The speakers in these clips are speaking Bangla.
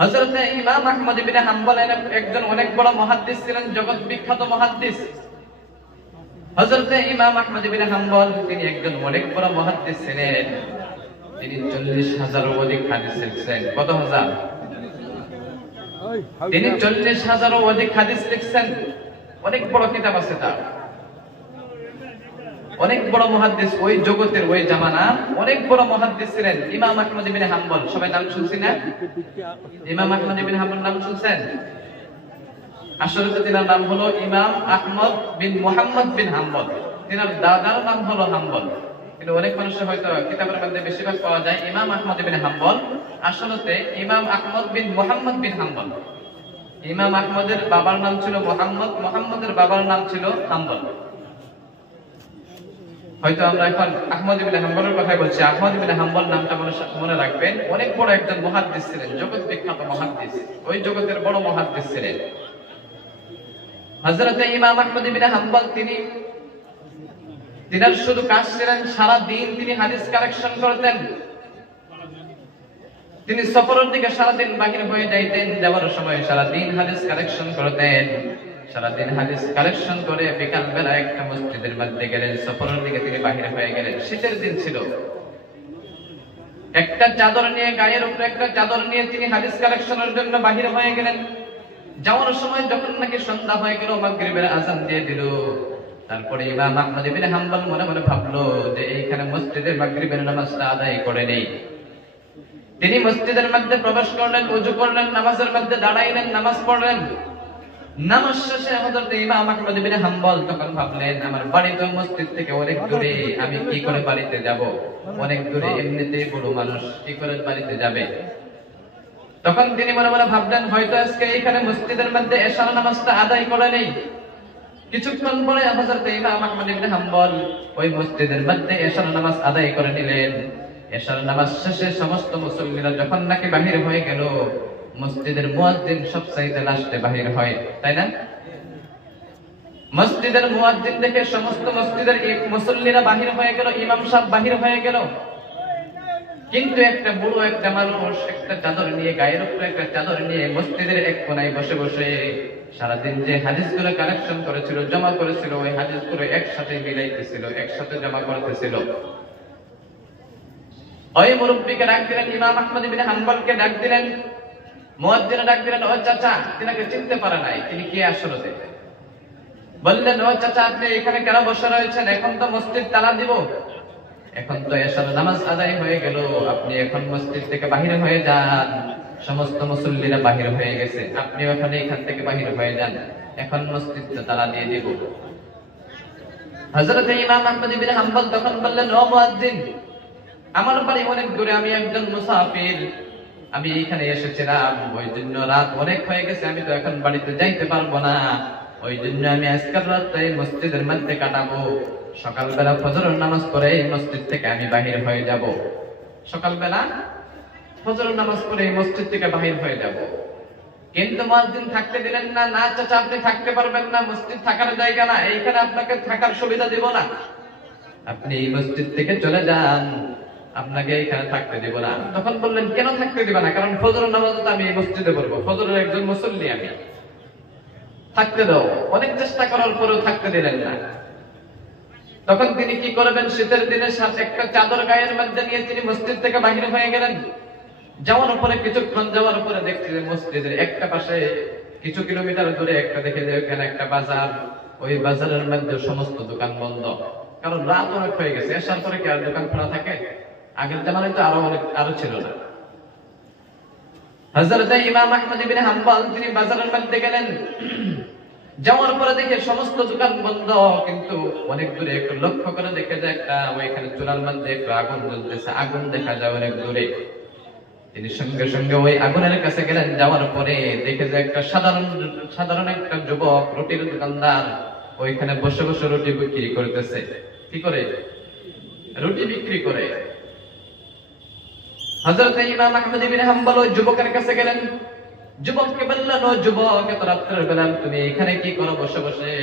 হযরত ইমাম আহমদ ইবনে হাম্বল একজন অনেক বড় মুহাদ্দিস ছিলেন, জগৎ বিখ্যাত মুহাদ্দিস। হযরত ইমাম আহমদ ইবনে হাম্বল তিনি একজন অনেক বড় মুহাদ্দিস ছিলেন। তিনি 40,000 অধিক হাদিস লিখছেন। কত হাজার? তিনি 40,000 অধিক হাদিস লিখছেন। অনেক বড় কিতাব আছে তার। অনেক বড় মুহাদ্দিস, ওই জগতের ওই জামানা অনেক বড় মুহাদ্দিস ছিলেন ইমাম আহমদ ইবনে হাম্বল। সবাই নাম শুনছেন না? ইমাম আহমদ ইবনে হাম্বল নাম শুনছেন? আসলে তো তিনার নাম হলো ইমাম আহমদ বিন মুহাম্মদ বিন হাম্বল। তিনার দাদার নাম হলো হাম্বল, কিন্তু অনেক মানুষের হয়তো কিতাবের মধ্যে বেশিরভাগ পাওয়া যায় ইমাম আহমদ ইবনে হাম্বল। আসলে ইমাম আহমদ বিন মুহাম্মদ বিন হাম্বল। ইমাম আহমদের বাবার নাম ছিল মুহাম্মদ, মুহাম্মদের বাবার নাম ছিল হাম্বল। হয়তো আমরা এখন আহমদ ইবনে হাম্বলের কথাই বলছি। আহমদ ইবনে হাম্বল নামটা মনে রাখবেন। অনেক বড় একজন মুহাদ্দিস ছিলেন, জগৎ বিখ্যাত মুহাদ্দিস, ওই জগতের বড় মুহাদ্দিস ছিলেন হযরত ইমাম আহমদ ইবনে হাম্বল। তিনার শুধু কাজ ছিলেন সারা দিন তিনি হাদিস কালেকশন করতেন। তিনি সফরের দিকে সারাদিন বাহির হয়ে যাইতেন, যাওয়ার সময় সারাদিন হাদিস কালেকশন করতেন। সারাদিন হাদিস কালেকশন করে বিকাল বেলা একটা মসজিদের মধ্যে গেলেন, সফরের দিকে তিনি বাহির হয়ে গেলেন। শীতের দিন ছিল, একটা চাদর নিয়ে, গায়ের উপরে একটা চাদর নিয়ে তিনি হাদিস কালেকশনের জন্য বাহির হয়ে গেলেন। যাওয়ার সময় যখন নাকি সন্ধ্যা হয়ে গেল, মাগরিবের আযান দিয়ে দিল, তারপরে ইমাম আহমদ ইবনে হাম্বল মনে মনে ভাবলো যে এইখানে মসজিদের মাগরিবের নামাজটা আদায় করে নেই। তিনি মসজিদের মধ্যে প্রবেশ করলেন, ওযু করলেন, নামাজের মধ্যে দাঁড়াইলেন, নামাজ পড়লেন। নামাজ শেষে হযরত ইমাম আহমদ ইবনে হাম্বল তখন ভাবলেন, আমার বাড়ি তো মসজিদ থেকে অনেক দূরে, আমি কি করে বাড়িতে যাব? অনেক দূরে, এমনিতেই বড় মানুষ, কি করে বাড়িতে যাবে? তখন তিনি মনে মনে ভাবলেন, হয়তো আজকে এখানে মসজিদের মধ্যে এশার নামাজটা আদায় করে নেই। কিছুক্ষণ পরে হযরত ইমাম আহমদ ইবনে হাম্বল ওই মসজিদের মধ্যে এশার নামাজ আদায় করে নিলেন। এশার নামাজ শেষে সমস্ত মুসল্লিরা যখন নাকি বাহির হয়ে গেল, মসজিদের মুয়াজ্জিন সবচাইতে লাস্টে বাহির হয়, তাই না? মসজিদের মুয়াজ্জিন দেখে সমস্ত মসজিদের মুসল্লিরা বাহির হয়ে গেল, ইমাম সাহেব বাহির হয়ে গেল, কিন্তু একটা বুড়ো একটা মানুষ একটা চাদর নিয়ে, গায়ের উপরে একটা চাদর নিয়ে মসজিদের এক কোনায় বসে বসে সারাদিন যে হাদিসগুলো কালেকশন করেছিল, জমা করেছিল, ওই হাদিসগুলো একসাথে মিলাইতেছিল, একসাথে জমা করতেছিল। ওই মুরব্বিকে ডাক দিলেন, ইমাম আহমদ ইবনে হাম্বলকে ডাক দিলেন, মুয়াজ্জিন ডাক দিলেন, ও চাচা। তিনাকে চিনতে পারে নাই তিনি কে আসলে। বললেন, ও চাচা, আপনি এখানে কেন বসে রয়েছেন? এখন তো মসজিদ তালা দিব, এখন তো এশার নামাজ আদায় হয়ে গেল, আপনি এখন মসজিদ থেকে বাহির হয়ে যান। সমস্ত মুসল্লিরা বাহির হয়ে গেছে, আপনি ওখানে এখান থেকে বাহির হয়ে যান, এখন মসজিদটা তালা দিয়ে দিব। হযরত ইমাম আহমদ ইবনে হাম্বল তখন বললেন, ও মুয়াজ্জিন, আমার বাড়ি অনেক দূরে, আমি একজন মুসাফির, আমি এখানে এসেছিলাম, ওই জন্য রাত অনেক হয়ে গেছে, আমি তো এখন বাড়িতে যাইতে পারবো না, ওই জন্য আমি আজকের রাতটা মসজিদের মধ্যে কাটাবো। সকালবেলা ফজরের নামাজ পড়ে মসজিদ থেকে আমি বাহির হয়ে যাব। সকালবেলা ফজরের নামাজ পড়ে মসজিদ থেকে বাহির হয়ে যাব। কিন্তু মুয়াজ্জিন থাকতে দিলেন না। না চাচা, আপনি থাকতে পারবেন না, মসজিদ থাকার জায়গা না, এইখানে আপনাকে থাকার সুবিধা দিব না, আপনি এই মসজিদ থেকে চলে যান, আপনাকে এখানে থাকতে দিব না। তখন বললেন, কেন থাকতে দিবা না? কারণ ফজরের নামাজ তো আমি এই মসজিদে পড়বো, ফজরের একজন মুসল্লি আমি, থাকতে দাও। অনেক চেষ্টা করার পরেও থাকতে দিলেন না। তখন তিনি কি করবেন? শীতের দিনে একটা চাদর গায়ের মধ্যে নিয়ে তিনি মসজিদ থেকে বাহির হয়ে গেলেন। যাওয়ার পরে কিছুক্ষণ যাওয়ার পরে দেখছি যে মসজিদের একটা পাশে কিছু কিলোমিটার দূরে একটা দেখে যে ওখানে একটা বাজার, ওই বাজারের মধ্যে সমস্ত দোকান বন্ধ, কারণ রাত অনেক হয়ে গেছে। এসার পরে কি আর দোকান খোলা থাকে? আগের জামানায় তো আরো ছিল না। হযরত ইমাম আহমদ ইবনে হাম্বল তিনি বাজারের মধ্যে গেলেন। যাওয়ার পরে দেখে সমস্ত দোকান বন্ধ, কিন্তু অনেক দূরে একটু লক্ষ্য করে দেখে যে একটা ওইখানে চুলার মধ্যে একটু আগুন জ্বলতেছে, আগুন দেখা যায় অনেক দূরে। তিনি সঙ্গে সঙ্গে ওই আগুনের কাছে গেলেন। যাওয়ার পরে দেখে যে একটা সাধারণ একটা যুবক, রুটির দোকানদার, ওইখানে বসে বসে রুটি বিক্রি করতেছে। কি করে? রুটি বিক্রি করে। হযরত ইমাম আহমদ ইবনে হাম্বল ওই যুবকের কাছে গেলেন। যুবককে বললেন, ও যুবক, এত রাত্রের বেলা তুমি এখানে কি করো বসে বসে?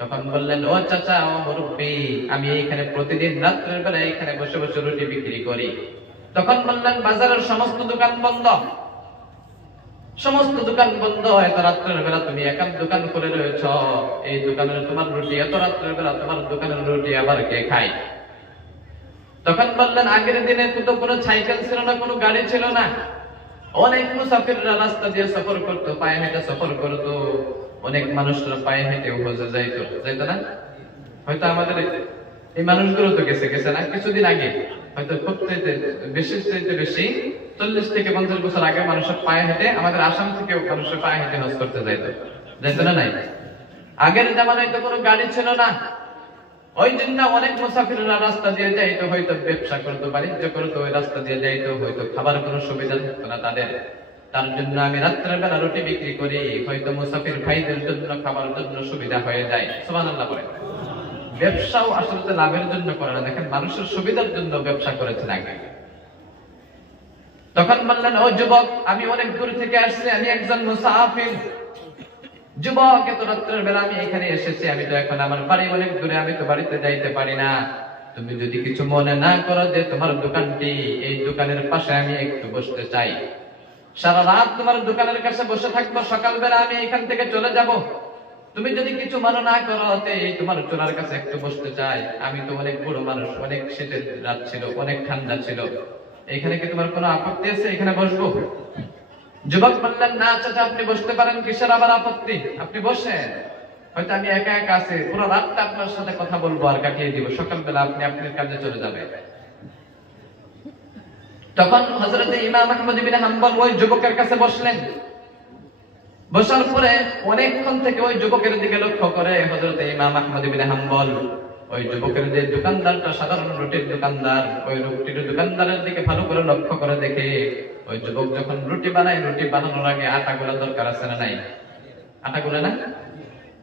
তখন বললেন, ও চাচা, ও মুরব্বি, আমি এখানে প্রতিদিন রাত্রের বেলা এখানে বসে বসে রুটি বিক্রি করি। তখন বললেন, বাজারের সমস্ত দোকান বন্ধ, সমস্ত দোকান বন্ধ, এত রাত্রের বেলা তুমি একান দোকান করে রয়েছ, এই দোকানের তোমার রুটি, এত রাত্রের বেলা তোমার দোকানের রুটি আবার কে খায়? তখন বললেন, আগের দিনে তো কোনো সাইকেল ছিল না, কোনো গাড়ি ছিল না, অনেক মুসাফিররা রাস্তা দিয়ে সফর করতো, পায়ে হেঁটে সফর করতো, অনেক মানুষরা পায়ে হেঁটে হজে যাইতো না? হয়তো আমাদের এই মানুষগুলো তো গেছে না কিছুদিন আগে, হয়তো খুব বেশি 40 থেকে 50 বছর আগে মানুষের পায়ে হেঁটে, আমাদের আসাম থেকেও মানুষের পায়ে হেঁটে হজ করতে যাইতো না? নাই, আগের জামানায় তো কোনো গাড়ি ছিল না, ওই জন্য অনেক মুসাফিররা রাস্তা দিয়ে যাইতো, হয়তো ব্যবসা করতো, বাণিজ্য করতো, ওই রাস্তা দিয়ে যাইতো, হয়তো খাবার কোনো সুবিধা থাকতো না তাদের। তার জন্য আমি রাত্রের বেলা রুটি বিক্রি করি, হয়তো মুসাফির ভাইদের জন্য খাবার জন্য সুবিধা হয়ে যায়। সুবহানাল্লাহ বলে। ব্যবসাও আসলে লাভের জন্য করে না, দেখেন মানুষের সুবিধার জন্য ব্যবসা করেছেন আগে। তখন বললেন, ও যুবক, আমি অনেক দূর থেকে আসছি, আমি একজন মুসাফির যুবক, এত রাত্রের বেলা আমি এখানে এসেছি, আমি তো এখন আমার বাড়ি অনেক দূরে, আমি তো বাড়িতে যাইতে পারি না। তুমি যদি কিছু মনে না করো, যে তোমার দোকানটি, এই দোকানের পাশে আমি একটু বসতে চাই, সারা রাত তোমার দোকানের কাছে বসে থাকবো, সকালবেলা আমি এখান থেকে চলে যাব। তুমি যদি কিছু মনে না করো, তোমার চোরার কাছে একটু বসতে চাই, আমি তো অনেক বড় মানুষ, অনেক শীতের রাত ছিল, অনেক ঠান্ডা ছিল, এখানে কি তোমার কোনো আপত্তি আছে? এখানে বসবো? যুবক বললেন, না চাচা, আপনি বসতে পারেন, কিসের আবার আপত্তি, আপনি বসেন, হয়তো আমি একা একা আছি, পুরো রাতটা আপনার সাথে কথা বলবো আর কাটিয়ে দিব, সকালবেলা আপনি আপনার কাজে চলে যাবে। তখন হযরত ইমাম আহমদ ইবনে হাম্বল ওই যুবকের কাছে বসলেন। বসার পরে অনেকক্ষণ থেকে ওই যুবকের দিকে লক্ষ্য করে হযরত ইমাম আহমদ ইবনে হাম্বল ওই যুবকের যে দোকানদারটা, সাধারণ রুটির দোকানদার, ওই রুটির দোকানদারের দিকে ভালো করে লক্ষ্য করে দেখে, ওই যুবক যখন রুটি বানায়, রুটি বানানোর আগে আটা গোলা দরকার আছে না নাই? আটা গুলে না?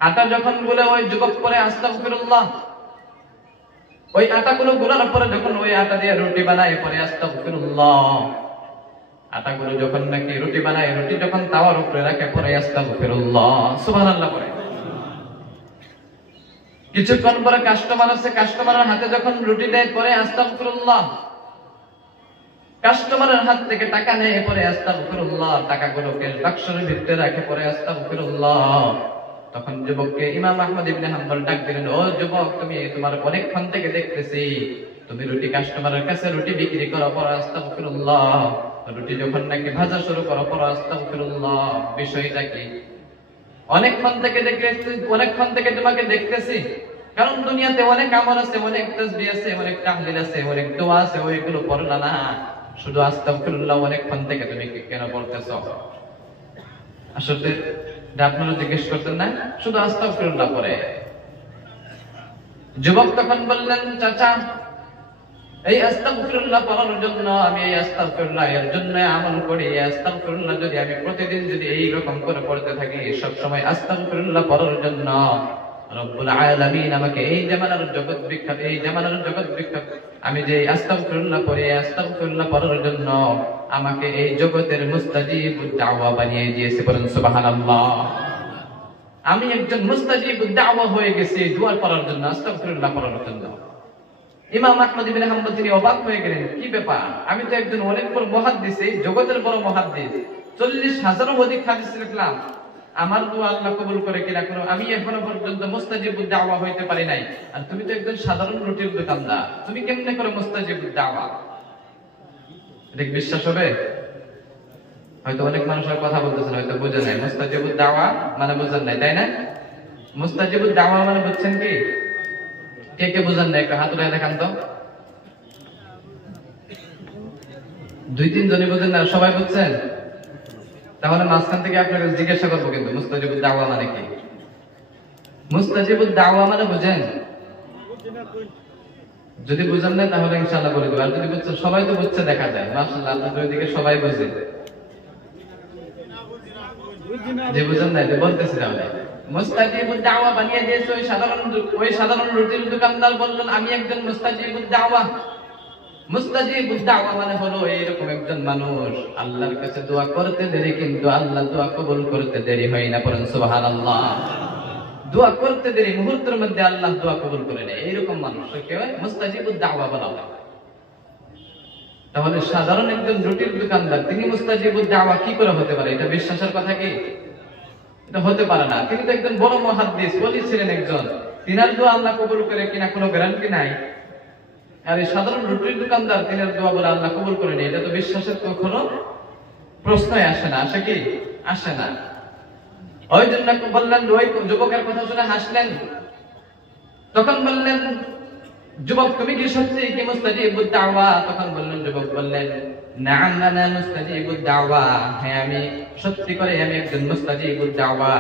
আটা যখন গুলে ওই যুবক পরে আস্তাগফিরুল্লাহ, ওই আটাগুলো গুলার পরে যখন ওই আটা দিয়ে রুটি বানায়, পরে আস্তাগফিরুল্লাহ, আটাগুলো যখন নাকি রুটি বানায়, রুটি যখন তাওয়ার উপরে রাখে, পরে আস্তাগফিরুল্লাহ, সুবহানাল্লাহ পড়ে। কিছুক্ষণ পরে কাস্টমার আছে, কাস্টমারের হাতে যখন রুটি দেয়, পরে আস্তাগফিরুল্লাহ, কাস্টমারের হাত থেকে টাকা নেয়, পরে আস্তাগফিরুল্লাহ, টাকাগুলো ক্যাশ বাক্সের ভিতরে রাখে, পরে আস্তাগফিরুল্লাহ। তখন যুবককে ইমাম আহমদ ইবনে হাম্বল ডাক দিলেন, ও যুবক, তুমি তোমার অনেকক্ষণ থেকে দেখতেছি তুমি রুটি কাস্টমারের কাছে রুটি বিক্রি করো, পরে আস্তাগফিরুল্লাহ, রুটি যখন নাকি ভাজা শুরু করো, পরে আস্তাগফিরুল্লাহ, বিষয়টা কি? অনেকক্ষণ থেকে তোমাকে দেখতেছি, কারণ দুনিয়াতে অনেক আমল আছে, অনেক তাসবিহ আছে, অনেক তাহলিল আছে, অনেক দোয়া আছে, ওইগুলো পড়লা না, শুধু আস্তাগফিরুল্লাহ অনেকক্ষণ থেকে তুমি কেন পড়তেছো? আসলে আপনারা জিজ্ঞেস করতেন না, শুধু আস্তাগফিরুল্লাহ পড়ে। যুবক তখন বললেন, চাচা, এই আস্তাগফিরুল্লাহ পড়ার জন্য আমি এই আস্তাগফিরুল্লাহ এর জন্য আমল করি, এই আস্তাগফিরুল্লাহ যদি আমি প্রতিদিন যদি এই রকম করে পড়তে থাকি, সব সময় আস্তাগফিরুল্লাহ পড়ার জন্য রব্বুল আলামিন আমাকে এই জামানার জগৎ বিখ্যাত আমি যে আস্তাগফিরুল্লাহ পড়ি, আস্তাগফিরুল্লাহ পড়ার জন্য আমাকে এই জগতের মুস্তাজিবুদ দাওয়া বানিয়ে দিয়েছে। বলেন সুবহানাল্লাহ। আমি একজন মুস্তাজিবুদ দাওয়া হয়ে গেছি দোয়া পড়ার জন্য, আস্তাগফিরুল্লাহ পড়ার জন্য। ইমাম আহমদ ইবনে হাম্বল তিনি অবাক হয়ে গেলেন, কি ব্যাপার, আমি তো একজন অনেক বড় মুহাদ্দিস, জগতের বড় মুহাদ্দিস, 40,000 অধিক হাদিস লিখলাম, আমার দোয়া আল্লাহ কবুল করে কিনা কোনো, আমি এখনো পর্যন্ত মুস্তাজিবুদ দাওয়া হইতে পারি নাই, আর তুমি তো একজন সাধারণ রুটির দোকানদার, তুমি কেমনে করে মুস্তাজিবুদ দাওয়া? এটা বিশ্বাস হবে? হয়তো অনেক মানুষের কথা বলতেছেন, হয়তো বুঝে নাই মুস্তাজিবুদ দাওয়া মানে, বুঝেন নাই, তাই না? মুস্তাজিবুদ দাওয়া মানে বুঝছেন কি? কে কে বুঝেন না, একটু হাত উঠায় দেখান তো। 2-3 জনই বুঝেন না, সবাই বুঝছেন? তাহলে মাঝখান থেকে আপনাকে জিজ্ঞাসা করবো, কিন্তু মুস্তাজিবুদ দাওয়া মানে কি? মুস্তাজিবুদ দাওয়া মানে বুঝেন? যদি বুঝেন না তাহলে ইনশাআল্লাহ বলে দেব, আর যদি বুঝছেন, সবাই তো বুঝছে দেখা যায়, মাশাআল্লাহ, আপনাদের ওইদিকে সবাই বুঝে। যে বুঝেন না যে বলতেছি, তাহলে মুস্তাজিবুদ দাওয়া বানিয়ে দিয়েছে ওই সাধারণ রুটির দোকানদার। বললেন, আমি একজন মুস্তাজিবুদ দাওয়া। মুস্তাজিবুদ দাওয়া মানে হলো এইরকম একজন মানুষ, আল্লাহর কাছে দোয়া করতে দেরি, কিন্তু আল্লাহ দোয়া কবুল করতে দেরি হয় না। পড়েন সুবহানাল্লাহ। দোয়া করতে দেরি, মুহূর্তের মধ্যে আল্লাহ দোয়া কবুল করে নেয়, এইরকম মানুষকে মুস্তাজিবুদ দাওয়া বলা হয়। তাহলে সাধারণ একজন রুটির দোকানদার তিনি মুস্তাজিবুদ দাওয়া কি করে হতে পারে? এটা বিশ্বাসের কথা কি? এটা হতে পারে না। তিনি তো একজন বড় মুহাদ্দিস, ওলি ছিলেন একজন, তিনার দোয়া আল্লাহ কবুল করে কিনা কোনো গ্যারান্টি নাই। আর এই সাধারণ রুটির দোকানদার তিনার দোয়া বলে আল্লাহ কবুল করেনি, এটা তো বিশ্বাসের কখনো প্রশ্নই আসে না। আসে কি? আসে না। ওই জন্য বললেন, ওই যুবকের কথা শুনে হাসলেন। তখন বললেন, যুবক তুমি কি সত্যি কি মুস্তাজিবুদ দাওয়া? তখন বললেন, যুবক বললেন, নাআম আনা মুস্তাজিবুদ দাওয়া, হ্যাঁ আমি সত্যি করে আমি একজন মুস্তাজিবুদ দাওয়া।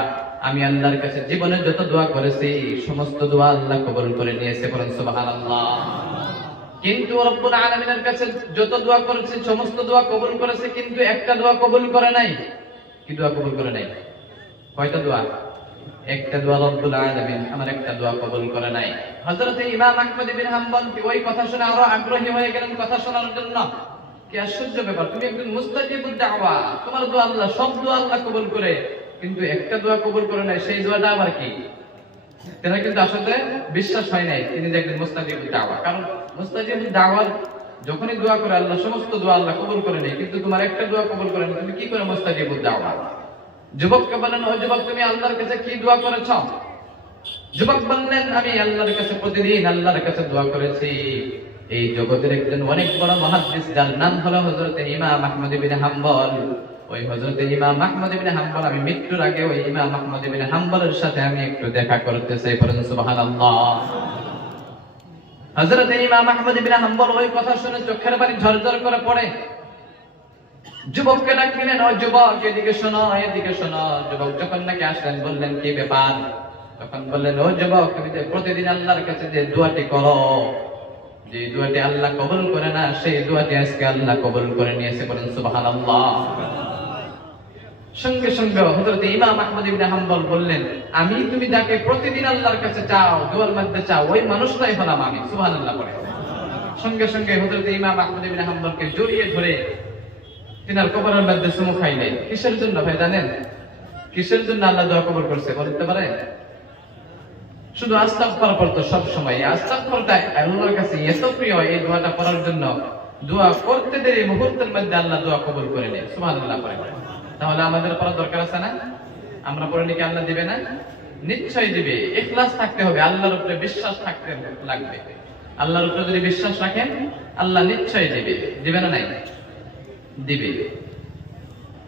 আমি আল্লাহর কাছে জীবনে যত দোয়া করেছি সমস্ত দোয়া আল্লাহ কবুল করে নিয়েছে, বলেন সুবহানাল্লাহ। কিন্তু রব্বুল আলামিনের কাছে যত দোয়া করেছে সমস্ত দোয়া কবুল করেছে, কিন্তু একটা দোয়া কবুল করে নাই। কি দোয়া কবুল করে নাই? কয়টা দোয়া? একটা দোয়া রব্বুল আলামিন আমার একটা দোয়া কবুল করে নাই। হযরত ইমাম আহমদ ইবনে হাম্বল কি ওই কথা শুনে আরো আগ্রহী হয়ে গেলেন কথা শোনার জন্য। কি আশ্চর্য ব্যাপার, তুমি একজন মুস্তাজিবুদ দাওয়া, তোমার দোয়া আল্লাহ সব দোয়া আল্লাহ কবুল করে, কিন্তু একটা দোয়া কবুল করে নাই, সেই দোয়াটা আবার কি? তেনার কিন্তু আসলে বিশ্বাস হয় নাই তিনি যে একজন মুস্তাজিবুদ দাওয়া। কারণ মুস্তাজিবুদ দাওয়ার যখনই দোয়া করে আল্লাহ সমস্ত দোয়া আল্লাহ কবুল করে নেয়, কিন্তু তোমার একটা দোয়া কবুল করে না, তুমি কি করে মুস্তাজিবুদ দাওয়া? যুবককে বলেন, ও যুবক তুমি আল্লাহর কাছে কি দোয়া করেছ? যুবক বললেন, আমি আল্লাহর কাছে প্রতিদিন আল্লাহর কাছে দোয়া করেছি। এই জগতের একজন অনেক বড় মুহাদ্দিস যার নাম হলো হযরত ইমাম আহমদ ইবনে হাম্বল। ওই হযরত ইমাম আহমদ ইবনে হাম্বল, আমি মৃত্যুর আগে ওই ইমাম আহমদ ইবনে হাম্বলের সাথে আমি একটু দেখা করতে চাই, বলেন সুবহানাল্লাহ। হযরত ইমাম আহমদ ইবনে হাম্বল ওই কথা শুনে চোখের পানি ঝরঝর করে পড়ে। যুবককে ডাকলেন, ও যুবক এদিকে শোনো, এদিকে শোনো। যুবক যখন নাকি আসলেন বললেন, কি ব্যাপার? তখন বললেন, ও যুবক তুমি যে প্রতিদিন আল্লাহর কাছে যে দোয়াটি করো, যে দোয়াটি আল্লাহ কবুল করে না, সেই দোয়াটি আজকে আল্লাহ কবুল করে নিয়েছে, বলেন সুবহানাল্লাহ। সঙ্গে সঙ্গে হযরত ইমাম আহমদ ইবনে হাম্বল বললেন, আমি তুমি যাকে প্রতিদিন আল্লাহর কাছে চাও, দোয়ার মধ্যে চাও, ওই মানুষটাই হলাম আমি, সুবহানাল্লাহ বলে। সঙ্গে সঙ্গে হযরত ইমাম আহমদ ইবনে হাম্বলকে জড়িয়ে ধরে তিনার কবরের মধ্যে চুমু খাইলেন। কিসের জন্য ভাই জানেন? কিসের জন্য আল্লাহ দোয়া কবুল করছে বলতে পারেন? শুধু আস্তাগফার পড়তো সব সময়। আস্তাগফারটা আল্লাহর কাছে এত প্রিয়, এই দোয়াটা পড়ার জন্য দোয়া করতে দেরি মুহূর্তের মধ্যে আল্লাহ দোয়া কবুল করে নেয়, সুবহানাল্লাহ পড়ে। তাহলে আমাদের পড়া দরকার আছে না? আমরা পড়লে কি আল্লাহ দিবে না? নিশ্চয়ই দিবে। ইখলাস থাকতে হবে, আল্লাহর উপরে বিশ্বাস থাকতে লাগবে। আল্লাহর উপরে যদি বিশ্বাস রাখেন আল্লাহ নিশ্চয়ই দিবে। দিবে না? নাই দিবে।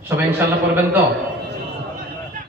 সবাই ইনশাআল্লাহ পড়বেন তো?